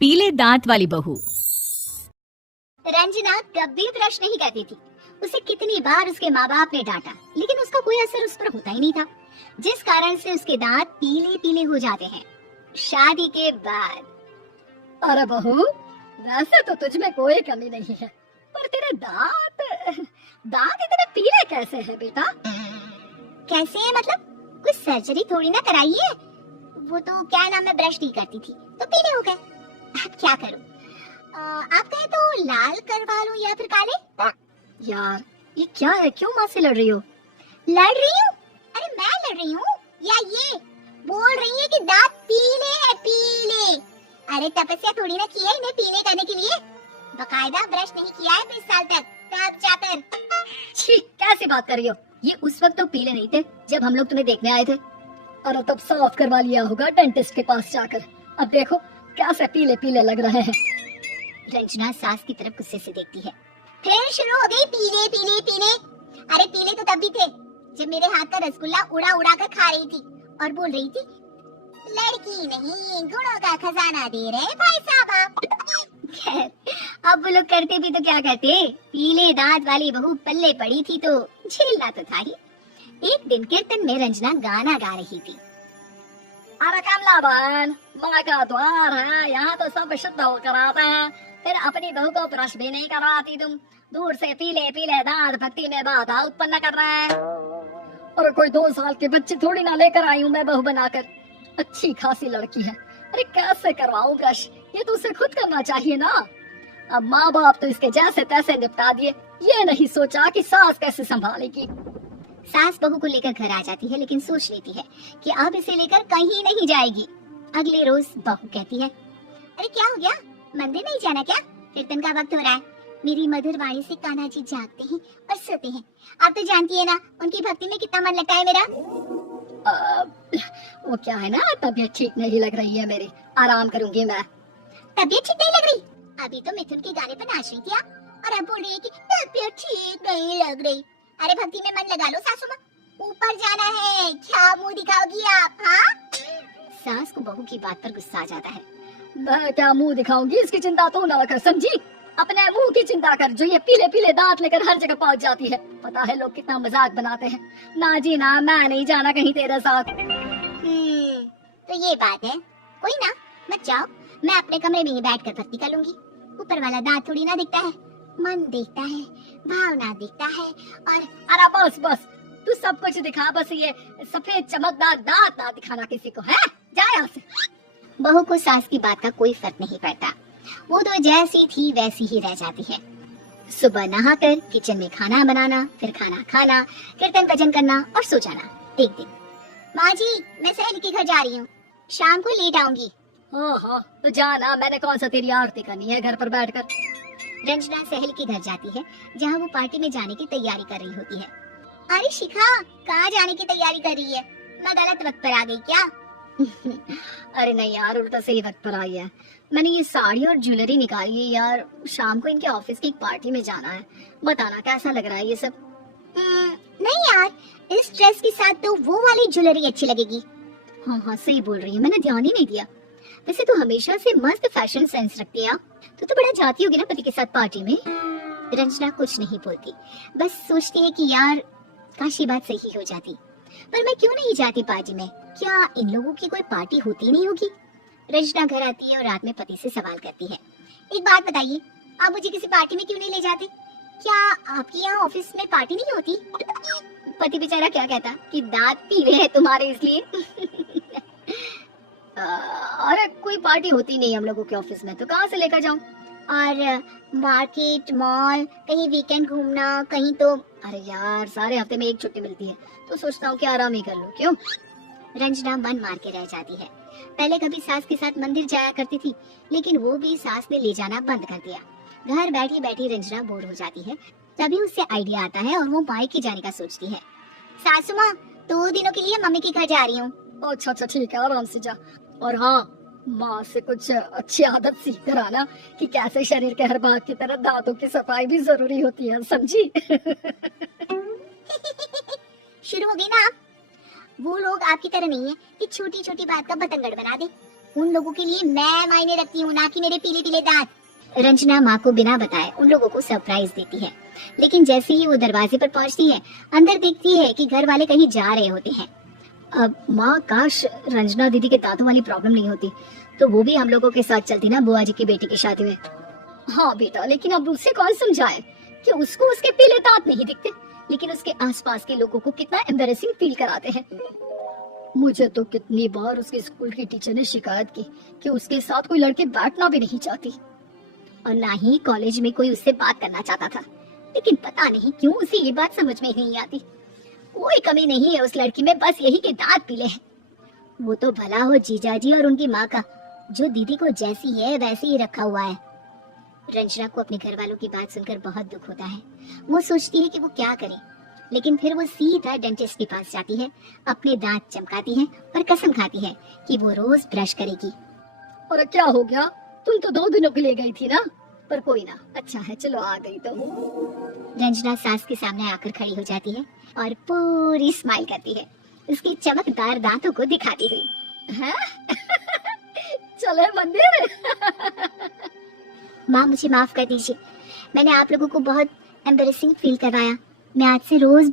पीले दांत वाली बहू। रंजना कभी ब्रश नहीं करती थी। उसे कितनी बार उसके माँ बाप ने डांटा, लेकिन उसका कोई असर उस पर होता ही नहीं था, जिस कारण से उसके दांत पीले पीले हो जाते हैं। शादी के बाद। अरे बहू, वैसे तो तुझ में कोई कमी नहीं है, पर तेरे दांत दांत इतने पीले कैसे हैं बेटा? कैसे है मतलब? कुछ सर्जरी थोड़ी ना कराई है। वो तो क्या नाम है, ब्रश नहीं करती थी तो पीले हो गए। अब क्या करूं? आप कहे तो लाल करवा लूं या फिर काले? यार ये क्या है, क्यों माँ से लड़ रही हो? लड़ रही हूँ? अरे मैं लड़ रही हूँ या ये बोल रही है कि दांत पीले हैं, पीले। अरे तपस्या थोड़ी ना की है इन्हें पीले करने के लिए। बकायदा ब्रश नहीं किया है 20 साल तक, तब जाकर। छी, कैसी बात कर रही हो? ये उस वक्त तो पीले नहीं थे जब हम लोग तुम्हें देखने आए थे। अरे तब साफ करवा लिया होगा डेंटिस्ट के पास जाकर। अब देखो कैसे पीले पीले लग रहे हैं। रंजना सास की तरफ गुस्से से देखती है। फिर शुरू हो गई पीले पीले पीले। अरे पीले तो तब भी थे जब मेरे हाथ का रसगुल्ला उड़ा उड़ा कर खा रही थी और बोल रही थी, लड़की नहीं गुणों का खजाना दे रहे भाई साहब आप। खैर, अब वो लोग करते भी तो क्या करते, पीले दांत वाली बहू पल्ले पड़ी थी तो झेलना तो था ही। एक दिन कीर्तन में रंजना गाना गा रही थी। अरे कमला बहन, माँ का द्वार है, यहाँ तो सब शुद्ध होकर आते हैं, फिर अपनी बहू को ब्रश भी नहीं करवाती तुम। दूर से पीले पीले दांत भक्ति में बाधा उत्पन्न कर रहे हैं। अरे कोई 2 साल के बच्चे थोड़ी ना लेकर आई हूँ मैं बहू बनाकर। अच्छी खासी लड़की है, अरे कैसे करवाऊं ब्रश? ये तो उसे खुद करना चाहिए ना। अब माँ बाप तो इसके जैसे तैसे निपटा दिए, ये नहीं सोचा कि सास कैसे संभालेगी। सास बहू को लेकर घर आ जाती है, लेकिन सोच लेती है कि अब इसे लेकर कहीं नहीं जाएगी। अगले रोज बहू कहती है, अरे क्या हो गया, मंदिर नहीं जाना क्या? कीर्तन का वक्त हो रहा है। मेरी मधुर वाणी से कान्हा जी जागते हैं और सोते हैं। आप तो जानती है ना उनकी भक्ति में कितना मन लगता है मेरा। वो क्या है ना, तबीयत ठीक नहीं लग रही है मेरी, आराम करूंगी मैं। तबीयत ठीक नहीं लग रही? अभी तो मिथुन के गाने पर नाच रही थी आप, और अब बोल रही है कि तबीयत ठीक नहीं लग रही। अरे भक्ति में मन लगा लो सासू माँ, ऊपर जाना है, क्या मुंह दिखाओगी आप? हाँ? सास को बहू की बात पर गुस्सा आ जाता है। मैं क्या मुंह दिखाऊंगी, इसकी चिंता तो ना कर, समझी? अपने मुंह की चिंता कर, जो ये पीले पीले दांत लेकर हर जगह पहुंच जाती है। पता है लोग कितना मजाक बनाते हैं। ना जी ना, मैं नहीं जाना कहीं तेरे साथ। तो ये बात है। कोई ना, मत जाओ, मैं अपने कमरे में ही बैठकर भक्ति कर लूंगी। ऊपर वाला दांत थोड़ी ना दिखता है, मन देखता है, भावना दिखता है। और अरे बस बस, तू सब कुछ दिखा, बस ये सफेद चमकदार दांत ना दिखाना किसी को, है? जा यहाँ से। बहू को सास की बात का कोई फर्क नहीं पड़ता, वो तो जैसी थी वैसी ही रह जाती है। सुबह नहाकर किचन में खाना बनाना, फिर खाना खाना, कीर्तन भजन करना और सो जाना। एक दिन, माँ जी मैं सहेली के घर जा रही हूँ, शाम को लेट आऊंगी। हाँ, तो जाना, मैंने कौन सा तेरी आरती करनी है घर पर बैठकर। रंजना सहेली के घर जाती है, जहाँ वो पार्टी में जाने की तैयारी कर रही होती है। अरे शिखा, कहाँ जाने की तैयारी कर रही है? मैं गलत वक्त पर आ गई क्या? अरे नहीं यार, उल्टा सही वक्त पर आई है। मैंने ये साड़ी और ज्वेलरी निकाली है यार, शाम को इनके ऑफिस की एक पार्टी में जाना है। बताना कैसा लग रहा है ये सब? नहीं यार, इस ड्रेस के साथ तो वो वाली ज्वेलरी अच्छी लगेगी। हाँ सही बोल रही है, मैंने ध्यान ही नहीं दिया। वैसे तो हमेशा से मस्त फैशन सेंस रखती है। तो बड़ा जाती होगी ना पति के साथ पार्टी में। रंजना कुछ नहीं बोलती, बस सोचती है कि यार काश ये बात सही हो जाती, पर मैं क्यों नहीं जाती पार्टी में? क्या इन लोगों की कोई पार्टी होती नहीं होगी? रंजना घर आती है और रात में पति से सवाल करती है, एक बात बताइए, आप मुझे किसी पार्टी में क्यों नहीं ले जाते? क्या आपके यहाँ ऑफिस में पार्टी नहीं होती? पति बेचारा क्या कहता कि दांत पीले हैं तुम्हारे इसलिए। अरे कोई पार्टी होती नहीं हम लोगों के ऑफिस में, तो कहाँ से लेकर जाऊँ? और मार्केट, मॉल, कहीं वीकेंड घूमना, कहीं तो। अरे यार, सारे हफ्ते में एक छुट्टी मिलती है, तो सोचता हूँ कि आराम ही कर लूँ। क्यों? रंजना मन मार के रह जाती है। पहले कभी सास के साथ मंदिर जाया करती थी, लेकिन वो भी सास ने ले जाना बंद कर दिया। घर बैठी बैठी रंजना बोर हो जाती है। तभी उससे आइडिया आता है और वो मायके जाने का सोचती है। सासू माँ, 2 दिनों के लिए मम्मी के घर जा रही हूँ। अच्छा ठीक है, आराम से जा। और हाँ, माँ से कुछ अच्छी आदत सीख कर आना कि कैसे शरीर के हर भाग की तरह दांतों की सफाई भी जरूरी होती है, समझी? शुरू हो गई ना आप? वो लोग आपकी तरह नहीं है कि छोटी छोटी बात का बतंगड़ बना दे। उन लोगों के लिए मैं मायने रखती हूँ, ना कि मेरे पीले पीले दांत। रंजना माँ को बिना बताए उन लोगों को सरप्राइज देती है, लेकिन जैसे ही वो दरवाजे पर पहुंचती है, अंदर देखती है कि घर वाले कहीं जा रहे होते हैं। अब माँ, काश रंजना दीदी के दांतों वाली प्रॉब्लम नहीं होती, तो वो भी हम लोगों के साथ चलती ना बुआ जी की बेटी की शादी में। हाँ बेटा, लेकिन अब उसे कौन समझाए कि उसको उसके पीले दांत नहीं दिखते, लेकिन उसके आसपास के लोगों को कितना एम्बैरेसिंग फील कराते हैं। मुझे तो कितनी बार उसके स्कूल की टीचर ने शिकायत की कि उसके साथ कोई लड़के बैठना भी नहीं चाहती, और ना ही कॉलेज में कोई उससे बात करना चाहता था, लेकिन पता नहीं क्यों उसे ये बात समझ में नहीं आती। कोई कमी नहीं है उस लड़की में, बस यही के दांत पीले हैं। वो तो भला हो जीजा जी और उनकी माँ का, जो दीदी को जैसी है वैसे ही रखा हुआ है। रंजना को अपने घर वालों की बात सुनकर बहुत दुख होता है। वो सोचती है कि वो क्या करे, लेकिन फिर वो सीधा डेंटिस्ट के पास जाती है, अपने दांत चमकाती है और कसम खाती है कि वो रोज ब्रश करेगी। और क्या हो गया, तुम तो 2 दिनों के लिए गई थी ना, पर कोई ना, अच्छा है, चलो आ गई तो। रंजना सास के सामने आकर खड़ी हो जाती है और पूरी स्माइल करती है, उसके चमकदार दांतों को दिखाती हुई। हैं? चले मंदिर। माँ, मुझे माफ कर दीजिए, मैंने आप लोगों को बहुत एम्बैरेसिंग फील करवाया। मैं आज से रोज